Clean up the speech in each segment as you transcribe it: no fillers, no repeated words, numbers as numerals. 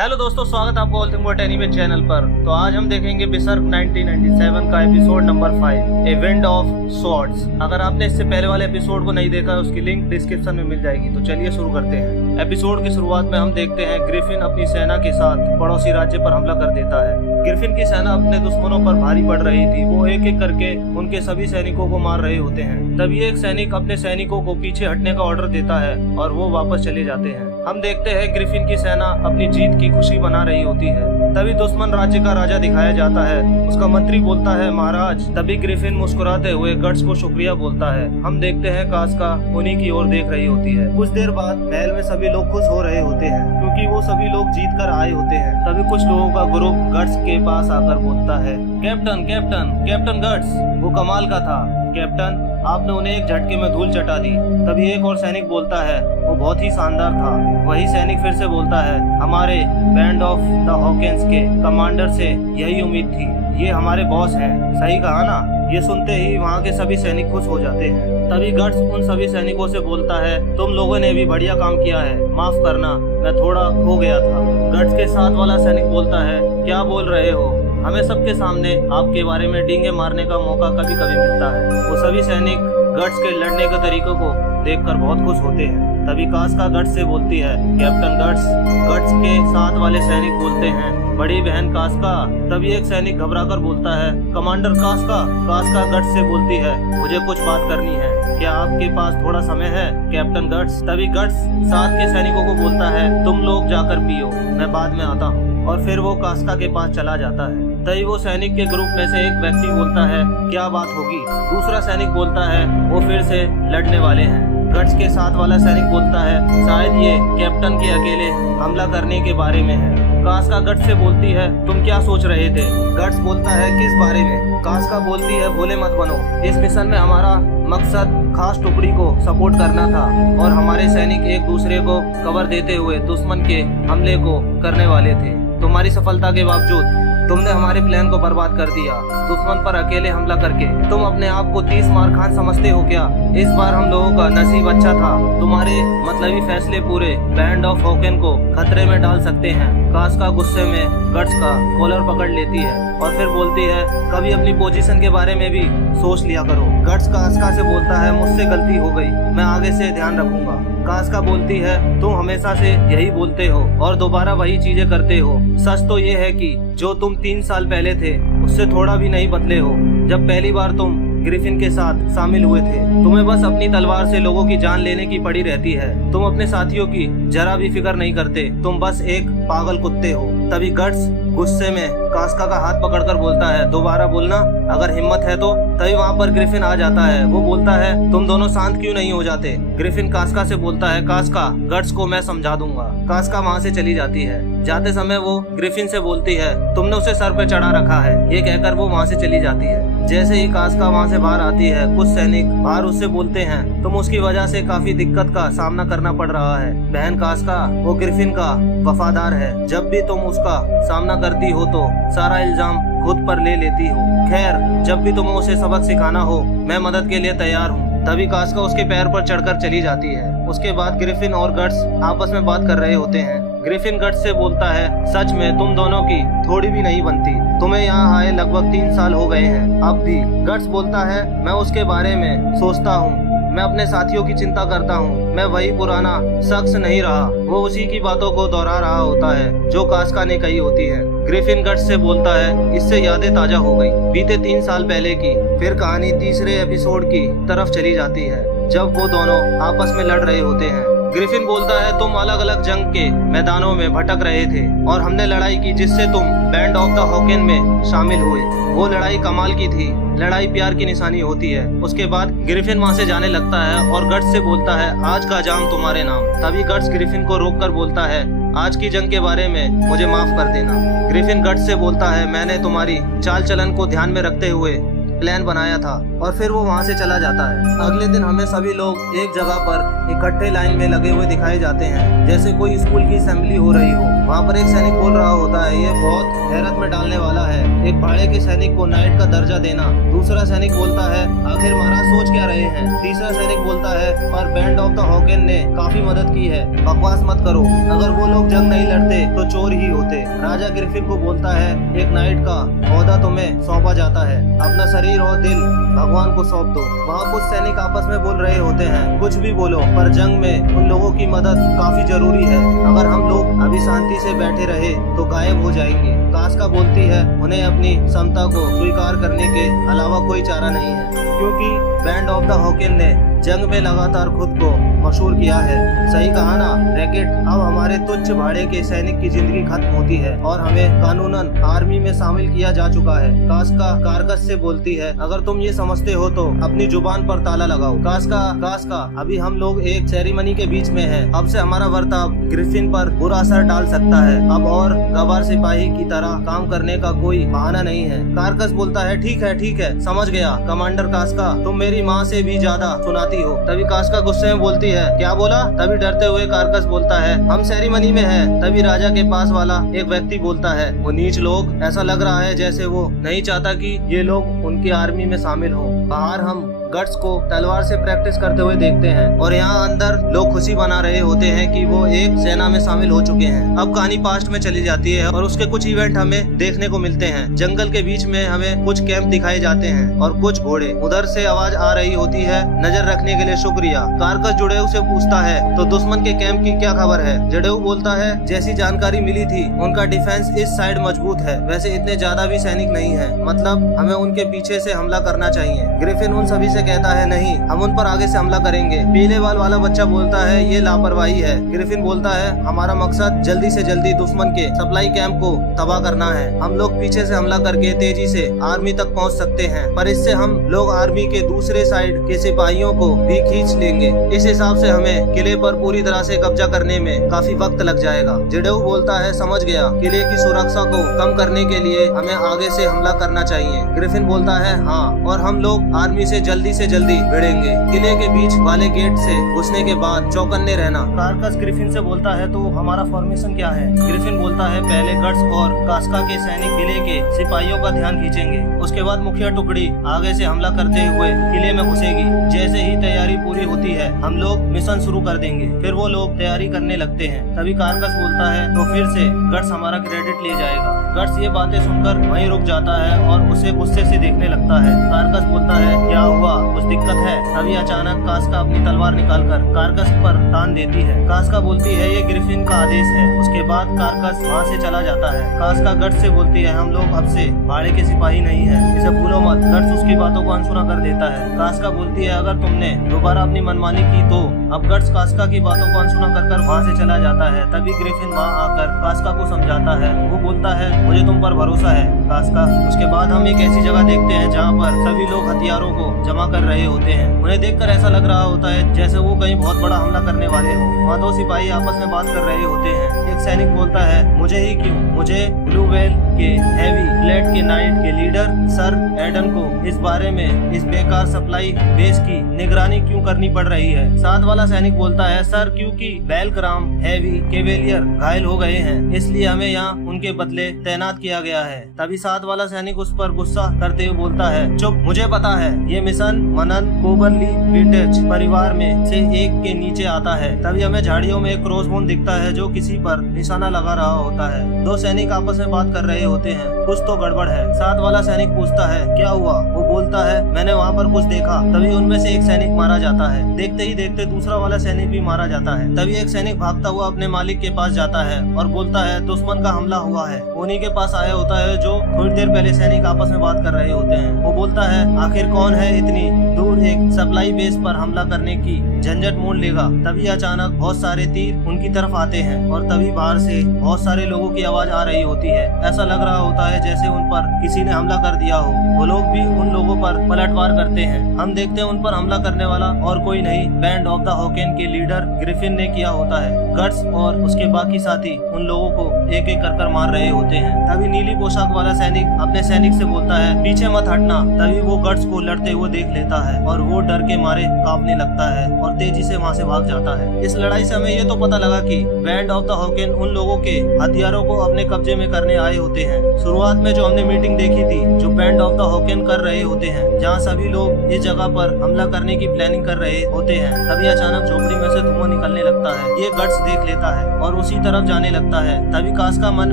Hello दोस्तों, स्वागत है आपका all thing about anime channel पर। तो आज हम देखेंगे बर्सर्क 1997 का episode number 5, a wind of swords. अगर आपने इससे पहले वाले एपिसोड को नहीं देखा है, उसकी लिंक डिस्क्रिप्शन में मिल जाएगी। तो चलिए शुरू करते हैं। एपिसोड की शुरुआत में हम देखते हैं ग्रिफिन अपनी सेना के साथ पड़ोसी राज्य पर हमला कर देता है। ग्रिफिन की सेना अपने दुश्मनों पर भारी पड़ रही थी। वो एक एक करके उनके सभी सैनिकों को मार रहे होते हैं। तभी एक सैनिक अपने सैनिकों को पीछे हटने का ऑर्डर देता है और वो वापस चले जाते हैं। हम देखते हैं ग्रिफिन की सेना अपनी जीत की खुशी मना रही होती है। तभी दुश्मन राज्य का राजा दिखाया जाता है। उसका मंत्री बोलता है, महाराज। तभी ग्रिफिन मुस्कुराते हुए गट्स को शुक्रिया बोलता है। हम देखते हैं कास्का उन्हीं की ओर देख रही होती है। कुछ देर बाद महल में सभी लोग खुश हो रहे होते हैं क्योंकि वो सभी लोग जीत कर आए होते हैं। तभी कुछ लोगों का ग्रुप गट्स के पास आकर बोलता है, कैप्टन कैप्टन कैप्टन गट्स, वो कमाल का था। कैप्टन, आपने उन्हें एक झटके में धूल चटा दी। तभी एक और सैनिक बोलता है, वो बहुत ही शानदार था। वही सैनिक फिर से बोलता है, हमारे बैंड ऑफ द हॉकेंस के कमांडर से यही उम्मीद थी। ये हमारे बॉस हैं। सही कहा ना? ये सुनते ही वहाँ के सभी सैनिक खुश हो जाते हैं। तभी गट्स उन सभी सैनिकों से बोलता है, तुम लोगों ने भी बढ़िया काम किया है, माफ करना, मैं थोड़ा खो गया था। गट्स के साथ वाला सैनिक बोलता है, क्या बोल रहे हो? हमें सबके सामने आपके बारे में डींगे मारने का मौका कभी कभी मिलता है। वो सभी सैनिक गट्स के लड़ने के तरीकों को देखकर बहुत खुश होते हैं। तभी कास्का गट्स से बोलती है, कैप्टन गट्स। गट्स के साथ वाले सैनिक बोलते हैं, बड़ी बहन कास्का। तभी एक सैनिक घबराकर बोलता है, कमांडर कास्का। कास्का गट्स से बोलती है, मुझे कुछ बात करनी है, क्या आपके पास थोड़ा समय है? Captain guts. तभी गट्स साथ के सैनिकों को बोलता है, तुम लोग जाकर पियो, मैं बाद में आता हूँ। और फिर वो कास्का के पास चला जाता है। तभी वो सैनिक के ग्रुप में से एक व्यक्ति बोलता है, क्या बात होगी? दूसरा सैनिक बोलता है, वो फिर से लड़ने वाले हैं। गट्स के साथ वाला सैनिक बोलता है, शायद ये कैप्टन के अकेले हमला करने के बारे में है। कास्का गट्स से बोलती है, तुम क्या सोच रहे थे? गट्स बोलता है, किस बारे में? कास्का बोलती है, भोले मत बनो। इस मिशन में हमारा मकसद खास टुकड़ी को सपोर्ट करना था और हमारे सैनिक एक दूसरे को कवर देते हुए दुश्मन के हमले को करने वाले थे। तुम्हारी सफलता के बावजूद तुमने हमारे प्लान को बर्बाद कर दिया। दुश्मन पर अकेले हमला करके तुम अपने आप को 30 मार खान समझते हो क्या? इस बार हम लोगों का नसीब अच्छा था। तुम्हारे मतलबी फैसले पूरे बैंड ऑफ हॉकेन को खतरे में डाल सकते हैं। कास्का गुस्से में गट्स का कॉलर पकड़ लेती है और फिर बोलती है, कभी अपनी पोजीशन के बारे में भी सोच लिया करो। गट्स कास्का से बोलता है, मुझसे गलती हो गई, मैं आगे से ध्यान रखूंगा। कास्का बोलती है, तुम हमेशा से यही बोलते हो और दोबारा वही चीजें करते हो। सच तो ये है कि जो तुम 3 साल पहले थे उससे थोड़ा भी नहीं बदले हो। जब पहली बार तुम ग्रिफिन के साथ शामिल हुए थे, तुम्हें बस अपनी तलवार से लोगों की जान लेने की पड़ी रहती है। तुम अपने साथियों की जरा भी फिक्र नहीं करते, तुम बस एक पागल कुत्ते हो। तभी गट्स गुस्से में कास्का का हाथ पकड़कर बोलता है, दोबारा बोलना अगर हिम्मत है तो। तभी वहाँ पर ग्रिफिन आ जाता है। वो बोलता है, तुम दोनों शांत क्यों नहीं हो जाते? ग्रिफिन कास्का से बोलता है, कास्का, गट्स को मैं समझा दूंगा। कास्का वहाँ से चली जाती है। जाते समय वो ग्रिफिन से बोलती है, तुमने उसे सर पे चढ़ा रखा है। ये कहकर वो वहाँ से चली जाती है। जैसे ही कास्का वहाँ से बाहर आती है, कुछ सैनिक बाहर उससे बोलते हैं, तुम उसकी वजह से काफी दिक्कत का सामना करना पड़ रहा है। बहन कास्का, वो ग्रिफिन का वफादार है। जब भी तुम उसका सामना करती हो तो सारा इल्जाम खुद पर ले लेती हो। खैर, जब भी तुम्हें उसे सबक सिखाना हो, मैं मदद के लिए तैयार हूँ। तभी कास्का उसके पैर पर चढ़कर चली जाती है। उसके बाद ग्रिफिन और गट्स आपस में बात कर रहे होते हैं। ग्रिफिन गट्स से बोलता है, सच में तुम दोनों की थोड़ी भी नहीं बनती। तुम्हें यहाँ आए लगभग 3 साल हो गए हैं अब भी। गट्स बोलता है, मैं उसके बारे में सोचता हूँ, मैं अपने साथियों की चिंता करता हूँ। मैं वही पुराना शख्स नहीं रहा। वो उसी की बातों को दोहरा रहा होता है जो कास्का ने कही होती है। ग्रिफिन गट्स से बोलता है, इससे यादें ताजा हो गई बीते 3 साल पहले की। फिर कहानी तीसरे एपिसोड की तरफ चली जाती है जब वो दोनों आपस में लड़ रहे होते हैं। ग्रिफिन बोलता है, तुम अलग अलग जंग के मैदानों में भटक रहे थे और हमने लड़ाई की जिससे तुम बैंड ऑफ द हॉकेन में शामिल हुए। वो लड़ाई कमाल की थी। लड़ाई प्यार की निशानी होती है। उसके बाद ग्रिफिन वहाँ से जाने लगता है और गट्स से बोलता है, आज का जाम तुम्हारे नाम। तभी गट्स ग्रिफिन को रोककर बोलता है, आज की जंग के बारे में मुझे माफ कर देना। ग्रिफिन गट्स से बोलता है, मैंने तुम्हारी चाल चलन को ध्यान में रखते हुए प्लान बनाया था और फिर वो वहाँ से चला जाता है। अगले दिन हमें सभी लोग एक जगह पर इकट्ठे लाइन में लगे हुए दिखाए जाते हैं, जैसे कोई स्कूल की असेंबली हो रही हो। वहाँ पर एक सैनिक बोल रहा होता है, ये बहुत हैरत में डालने वाला है, एक भाड़े के सैनिक को नाइट का दर्जा देना। दूसरा सैनिक बोलता है, आखिर महाराज सोच क्या रहे हैं। तीसरा सैनिक बोलता है, पर बैंड ऑफ द हॉकेन ने काफी मदद की है, बकवास मत करो, अगर वो लोग जंग नहीं लड़ते तो चोर ही होते। राजा ग्रिफिन को बोलता है, एक नाइट का ओहदा तुम्हें सौंपा जाता है, अपना शरीर और दिल भगवान को सौंप दो। वहाँ कुछ सैनिक आपस में बोल रहे होते हैं, कुछ भी बोलो पर जंग में उन लोगों की मदद काफी जरूरी है, अगर हम लोग अभी शांति से बैठे रहे तो गायब हो जाएंगे। कास्का बोलती है, उन्हें अपनी क्षमता को स्वीकार करने के अलावा कोई चारा नहीं है, क्योंकि बैंड ऑफ द हॉकेन ने जंग में लगातार खुद को मशहूर किया है। सही कहा ना रैकेट। अब हमारे तुच्छ भाड़े के सैनिक की जिंदगी खत्म होती है और हमें कानूनन आर्मी में शामिल किया जा चुका है। कास्का कारकस से बोलती है, अगर तुम ये समझते हो तो अपनी जुबान पर ताला लगाओ। कास्का अभी हम लोग एक सेरेमनी के बीच में हैं, अब से हमारा बर्ताव ग्रिफिन पर बुरा असर डाल सकता है, अब और गवार सिपाही की तरह काम करने का कोई बहाना नहीं है। कारकस बोलता है, ठीक है समझ गया कमांडर कास्का, तुम मेरी माँ से भी ज्यादा सुनाती हो। तभी कास्का गुस्से में बोलती है, क्या बोला। तभी डरते हुए कारकस बोलता है, हम सेरेमनी में हैं। तभी राजा के पास वाला एक व्यक्ति बोलता है, वो नीच लोग, ऐसा लग रहा है जैसे वो नहीं चाहता कि ये लोग उनकी आर्मी में शामिल हों। बाहर हम गट्स को तलवार से प्रैक्टिस करते हुए देखते हैं और यहाँ अंदर लोग खुशी मना रहे होते हैं कि वो एक सेना में शामिल हो चुके हैं। अब कहानी पास्ट में चली जाती है और उसके कुछ इवेंट हमें देखने को मिलते हैं। जंगल के बीच में हमें कुछ कैंप दिखाए जाते हैं और कुछ घोड़े। उधर से आवाज आ रही होती है, नजर रखने के लिए शुक्रिया। कारकस जुड़ेऊ से पूछता है, तो दुश्मन के कैंप की क्या खबर है। जुड़ेऊ बोलता है, जैसी जानकारी मिली थी उनका डिफेंस इस साइड मजबूत है, वैसे इतने ज्यादा भी सैनिक नहीं है, मतलब हमें उनके पीछे से हमला करना चाहिए। ग्रिफिन उन सभी से कहता है, नहीं हम उन पर आगे से हमला करेंगे। पीले बाल वाला बच्चा बोलता है, ये लापरवाही है। ग्रिफिन बोलता है, हमारा मकसद जल्दी से जल्दी दुश्मन के सप्लाई कैंप को तबाह करना है, हम लोग पीछे से हमला करके तेजी से आर्मी तक पहुंच सकते हैं, पर इससे हम लोग आर्मी के दूसरे साइड के सिपाहियों को भी खींच लेंगे। इस हिसाब से हमें किले पर पूरी तरह से कब्जा करने में काफी वक्त लग जाएगा। जिडेऊ बोलता है, समझ गया, किले की सुरक्षा को कम करने के लिए हमें आगे से हमला करना चाहिए। ग्रिफिन बोलता है, हाँ, और हम लोग आर्मी से जल्दी भिड़ेंगे। किले के बीच वाले गेट से घुसने के बाद चौकन्ने रहना। कारकस ग्रिफिन से बोलता है, तो हमारा फॉर्मेशन क्या है। ग्रिफिन बोलता है, पहले गट्स और कास्का के सैनिक किले के सिपाहियों का ध्यान खींचेंगे, उसके बाद मुखिया टुकड़ी आगे से हमला करते हुए किले में घुसेगी। जैसे ही तैयारी पूरी होती है हम लोग मिशन शुरू कर देंगे। फिर वो लोग तैयारी करने लगते हैं। तभी कारकस बोलता है, तो फिर से गट्स हमारा क्रेडिट ले जाएगा। गट्स ये बातें सुनकर वहीं रुक जाता है और उसे गुस्से से देखने लगता है। कारकस बोलता है, क्या हुआ, कुछ दिक्कत है। तभी अचानक कास्का अपनी तलवार निकालकर कारकस पर तान देती है। कास्का बोलती है, ये ग्रिफिन का आदेश है। उसके बाद कारकस वहाँ से चला जाता है। कास्का गट्स से बोलती है, हम लोग अब से भाड़े के सिपाही नहीं है, इसे भूलो मत। गट्स उसकी बातों को अनसुना कर देता है। कास्का बोलती है, अगर तुमने दोबारा अपनी मनमानी की तो। अब गट्स कास्का की बातों को अनसुना कर वहाँ से चला जाता है। तभी ग्रिफिन वहाँ आकर कास्का को समझाता है। वो बोलता है, मुझे तुम पर भरोसा है कास्का। उसके बाद हम एक ऐसी जगह देखते हैं जहाँ पर सभी लोग हथियारों को जमा कर रहे होते हैं। उन्हें देखकर ऐसा लग रहा होता है जैसे वो कहीं बहुत बड़ा हमला करने वाले हो। वहाँ दो सिपाही आपस में बात कर रहे होते हैं। एक सैनिक बोलता है, मुझे ही क्यों, मुझे ब्लू वेल के हैवी फ्लैट के नाइट के लीडर सर एडन को इस बारे में इस बेकार सप्लाई बेस की निगरानी क्यों करनी पड़ रही है। साथ वाला सैनिक बोलता है, सर क्योंकि बेलग्राम हैवी केवेलियर घायल हो गए हैं, इसलिए हमें यहाँ उनके बदले तैनात किया गया है। तभी साथ वाला सैनिक उस पर गुस्सा करते हुए बोलता है, चुप, मुझे पता है ये मिशन मनन कोबरली विटेज परिवार में से एक के नीचे आता है। तभी हमें झाड़ियों में एक क्रॉसबोन दिखता है जो किसी पर निशाना लगा रहा होता है। दो सैनिक आपस में बात कर रहे होते हैं, कुछ तो गड़बड़ है। साथ वाला सैनिक पूछता है, क्या हुआ। वो बोलता है, मैंने वहाँ पर कुछ देखा। तभी उनमें से एक सैनिक मारा जाता है। देखते ही देखते दूसरा वाला सैनिक भी मारा जाता है। तभी एक सैनिक भागता हुआ अपने मालिक के पास जाता है और बोलता है, दुश्मन का हमला हुआ है। उन्हीं के पास आया होता है जो थोड़ी देर पहले सैनिक आपस में बात कर रहे होते हैं। वो बोलता है, आखिर कौन है इतनी दूर एक सप्लाई बेस पर हमला करने की झंझट मोड़ लेगा, तभी अचानक बहुत सारे तीर उनकी तरफ आते हैं और तभी बाहर से बहुत सारे लोगों की आवाज आ रही होती है। ऐसा लग रहा होता है जैसे उन पर किसी ने हमला कर दिया हो। वो लोग भी उन लोगों पर पलटवार करते हैं। हम देखते हैं उन पर हमला करने वाला और कोई नहीं, बैंड ऑफ द हॉकेन के लीडर ग्रिफिन ने किया होता है। गट्स और उसके बाकी साथी उन लोगों को एक एक कर मार रहे होते हैं। तभी नीली पोशाक वाला सैनिक अपने सैनिक से बोलता है, पीछे मत हटना। तभी वो गट्स को लड़ते हुए देख लेता है और वो डर के मारे कांपने लगता है और तेजी से वहाँ से भाग जाता है। इस लड़ाई से हमें ये तो पता लगा कि बैंड ऑफ द हॉकेन उन लोगों के हथियारों को अपने कब्जे में करने आए होते हैं। शुरुआत में जो हमने मीटिंग देखी थी, जो बैंड ऑफ द हॉकेन कर रहे होते हैं, जहाँ सभी लोग इस जगह पर हमला करने की प्लानिंग कर रहे होते हैं, तभी अचानक झोपड़ी में से धुआं निकलने लगता है। ये गट्स देख लेता है और उसी तरफ जाने लगता है। तभी कास्का मन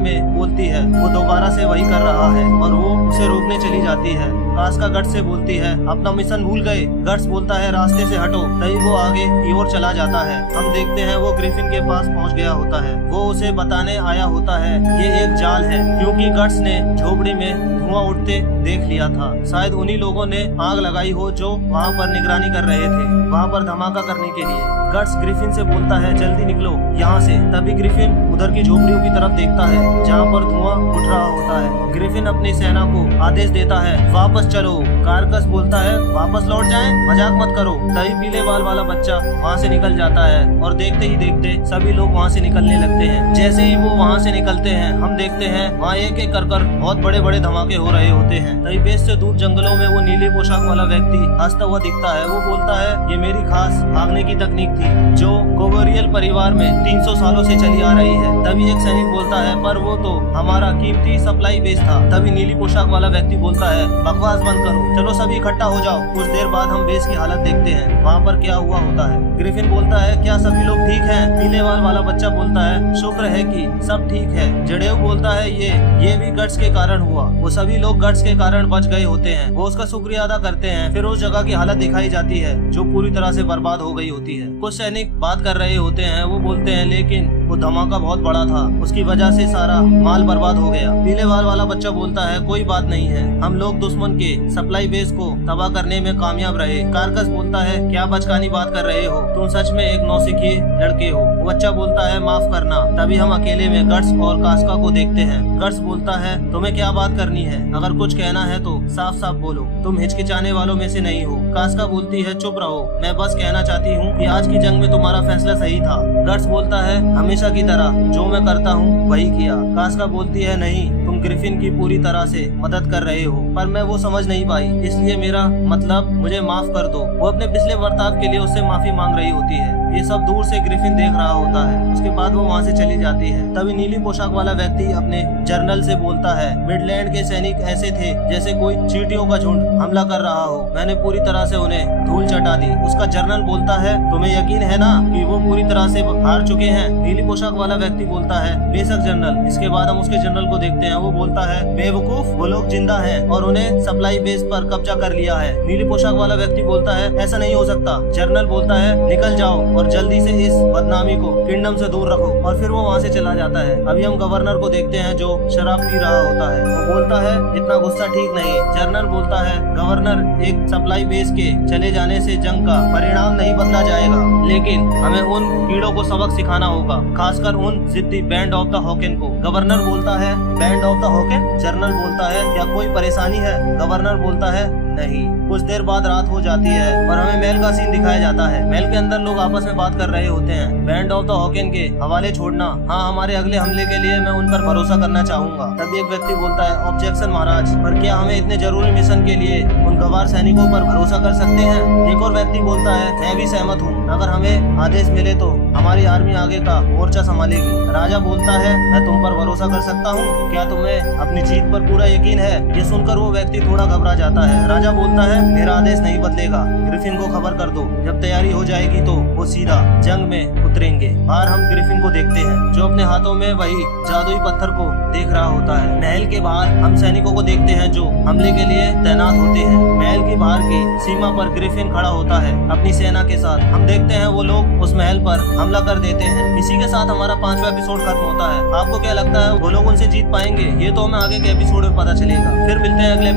में बोलती है वो दोबारा से वही कर रहा है और वो उसे रोकने चली जाती है। कास्का गट्स से बोलती है अपना मिशन भूल गए। गट्स बोलता है रास्ते से हटो। तभी वो आगे की ओर चला जाता है। हम देखते हैं वो ग्रिफिन के पास पहुंच गया होता है। वो उसे बताने आया होता है ये एक जाल है, क्योंकि गट्स ने झोपड़ी में धुआं उठते देख लिया था। शायद उन्हीं लोगों ने आग लगाई हो जो वहाँ पर निगरानी कर रहे थे, वहाँ पर धमाका करने के लिए। गट्स ग्रिफिन से बोलता है जल्दी निकलो यहाँ से। तभी ग्रिफिन उधर की झोपड़ियों की तरफ देखता है जहाँ पर धुआं उठ रहा होता है। ग्रिफिन अपनी सेना को आदेश देता है वापस चलो। कारकस बोलता है वापस लौट जाएं, मजाक मत करो। तभी पीले बाल वाला बच्चा वहाँ से निकल जाता है और देखते ही देखते सभी लोग वहाँ से निकलने लगते हैं। जैसे ही वो वहाँ से निकलते हैं, हम देखते हैं वहाँ एक एक कर बहुत बड़े बड़े धमाके हो रहे होते हैं। तभी बेस से दूर जंगलों में वो नीली पोशाक वाला व्यक्ति हंसता हुआ दिखता है। वो बोलता है ये मेरी खास भागने की तकनीक थी जो कोबोरियल परिवार में 300 सालों से चली आ रही है। तभी एक सैनिक बोलता है पर वो तो हमारा कीमती सप्लाई बेस था। तभी नीली पोशाक वाला व्यक्ति बोलता है बकवास बंद करो, चलो सभी इकट्ठा हो जाओ। कुछ देर बाद हम बेस की हालत देखते हैं, वहाँ पर क्या हुआ होता है। ग्रिफिन बोलता है क्या सभी लोग ठीक हैं? पीले बाल वाला बच्चा बोलता है शुक्र है कि सब ठीक है। जडेऊ बोलता है ये भी गट्स के कारण हुआ। वो सभी लोग गट्स के कारण बच गए होते हैं। वो उसका शुक्रिया अदा करते हैं। फिर उस जगह की हालत दिखाई जाती है जो पूरी तरह से बर्बाद हो गई होती है। कुछ सैनिक बात कर रहे होते हैं। वो बोलते हैं लेकिन वो धमाका बहुत बड़ा था, उसकी वजह से सारा माल बर्बाद हो गया। पीले बाल वाला बच्चा बोलता है कोई बात नहीं है, हम लोग दुश्मन के सप्लाई बेस को तबाह करने में कामयाब रहे। कारकस बोलता है क्या बचकानी बात कर रहे हो, तुम सच में एक नौसिखिए लड़के हो। बच्चा बोलता है माफ करना। तभी हम अकेले में गट्स और कास्का को देखते हैं। गट्स बोलता है तुम्हें क्या बात करनी है, अगर कुछ कहना है तो साफ साफ बोलो, तुम हिचकिचाने वालों में से नहीं हो। कास्का बोलती है चुप रहो, मैं बस कहना चाहती हूँ कि आज की जंग में तुम्हारा फैसला सही था। गट्स बोलता है हमेशा की तरह जो मैं करता हूँ वही किया। कास्का बोलती है नहीं, तुम ग्रिफिन की पूरी तरह से मदद कर रहे हो, पर मैं वो समझ नहीं पाई, इसलिए मेरा मतलब मुझे माफ कर दो। वो अपने पिछले बर्ताव के लिए उससे माफी मांग रही होती है। ये सब दूर से ग्रिफिन देख रहा होता है। उसके बाद वो वहाँ से चली जाती है। तभी नीली पोशाक वाला व्यक्ति अपने जर्नल से बोलता है मिडलैंड के सैनिक ऐसे थे जैसे कोई चींटियों का झुंड हमला कर रहा हो, मैंने पूरी तरह से उन्हें धूल चटा दी। उसका जर्नल बोलता है तुम्हें यकीन है ना कि वो पूरी तरह से हार चुके हैं? नीली पोशाक वाला व्यक्ति बोलता है बेशक जनरल। इसके बाद हम उसके जनरल को देखते हैं। वो बोलता है बेवकूफ, वो लोग जिंदा हैं और उन्हें सप्लाई बेस पर कब्जा कर लिया है। नीली पोशाक वाला व्यक्ति बोलता है ऐसा नहीं हो सकता। जर्नल बोलता है निकल जाओ और जल्दी से इस बदनामी को किंगडम से दूर रखो, और फिर वो वहाँ से चला जाता है। अभी हम गवर्नर को देखते हैं जो शराब पी रहा होता है। वो बोलता है इतना गुस्सा ठीक नहीं। जर्नल बोलता है गवर्नर एक सप्लाई बेस के चले जाने से जंग का परिणाम नहीं बदला जाएगा, लेकिन हमें उन कीड़ों को सबक सिखाना होगा, खासकर उन जिद्दी बैंड ऑफ द हॉकेन को। गवर्नर बोलता है बैंड ऑफ द हॉकेन? जर्नल बोलता है क्या कोई परेशानी है? गवर्नर बोलता है नहीं। कुछ देर बाद रात हो जाती है और हमें महल का सीन दिखाया जाता है। महल के अंदर लोग आपस में बात कर रहे होते हैं। बैंड ऑफ द हॉकेन के हवाले छोड़ना, हाँ हमारे अगले हमले के लिए मैं उन पर भरोसा करना चाहूंगा। तभी एक व्यक्ति बोलता है ऑब्जेक्शन महाराज, पर क्या हमें इतने जरूरी मिशन के लिए उन गवार सैनिकों पर भरोसा कर सकते हैं? एक और व्यक्ति बोलता है मैं भी सहमत हूँ, अगर हमें आदेश मिले तो हमारी आर्मी आगे का मोर्चा संभालेगी। राजा बोलता है मैं तुम पर भरोसा कर सकता हूँ, क्या तुम्हें अपनी जीत पर पूरा यकीन है? ये सुनकर वो व्यक्ति थोड़ा घबरा जाता है। राजा बोलता है मेरा आदेश नहीं बदलेगा, ग्रिफिन को खबर कर दो, जब तैयारी हो जाएगी तो वो सीधा जंग में उतरेंगे। बाहर हम ग्रिफिन को देखते हैं जो अपने हाथों में वही जादुई पत्थर को देख रहा होता है। महल के बाहर हम सैनिकों को देखते हैं जो हमले के लिए तैनात होते हैं। महल की बाहर की सीमा पर ग्रिफिन खड़ा होता है अपनी सेना के साथ। हम देखते हैं वो लोग उस महल पर हमला कर देते हैं। इसी के साथ हमारा 5वां एपिसोड खत्म होता है। आपको क्या लगता है वो लोग उनसे जीत पाएंगे? ये तो हमें आगे के एपिसोड में पता चलेगा। फिर मिलते हैं अगले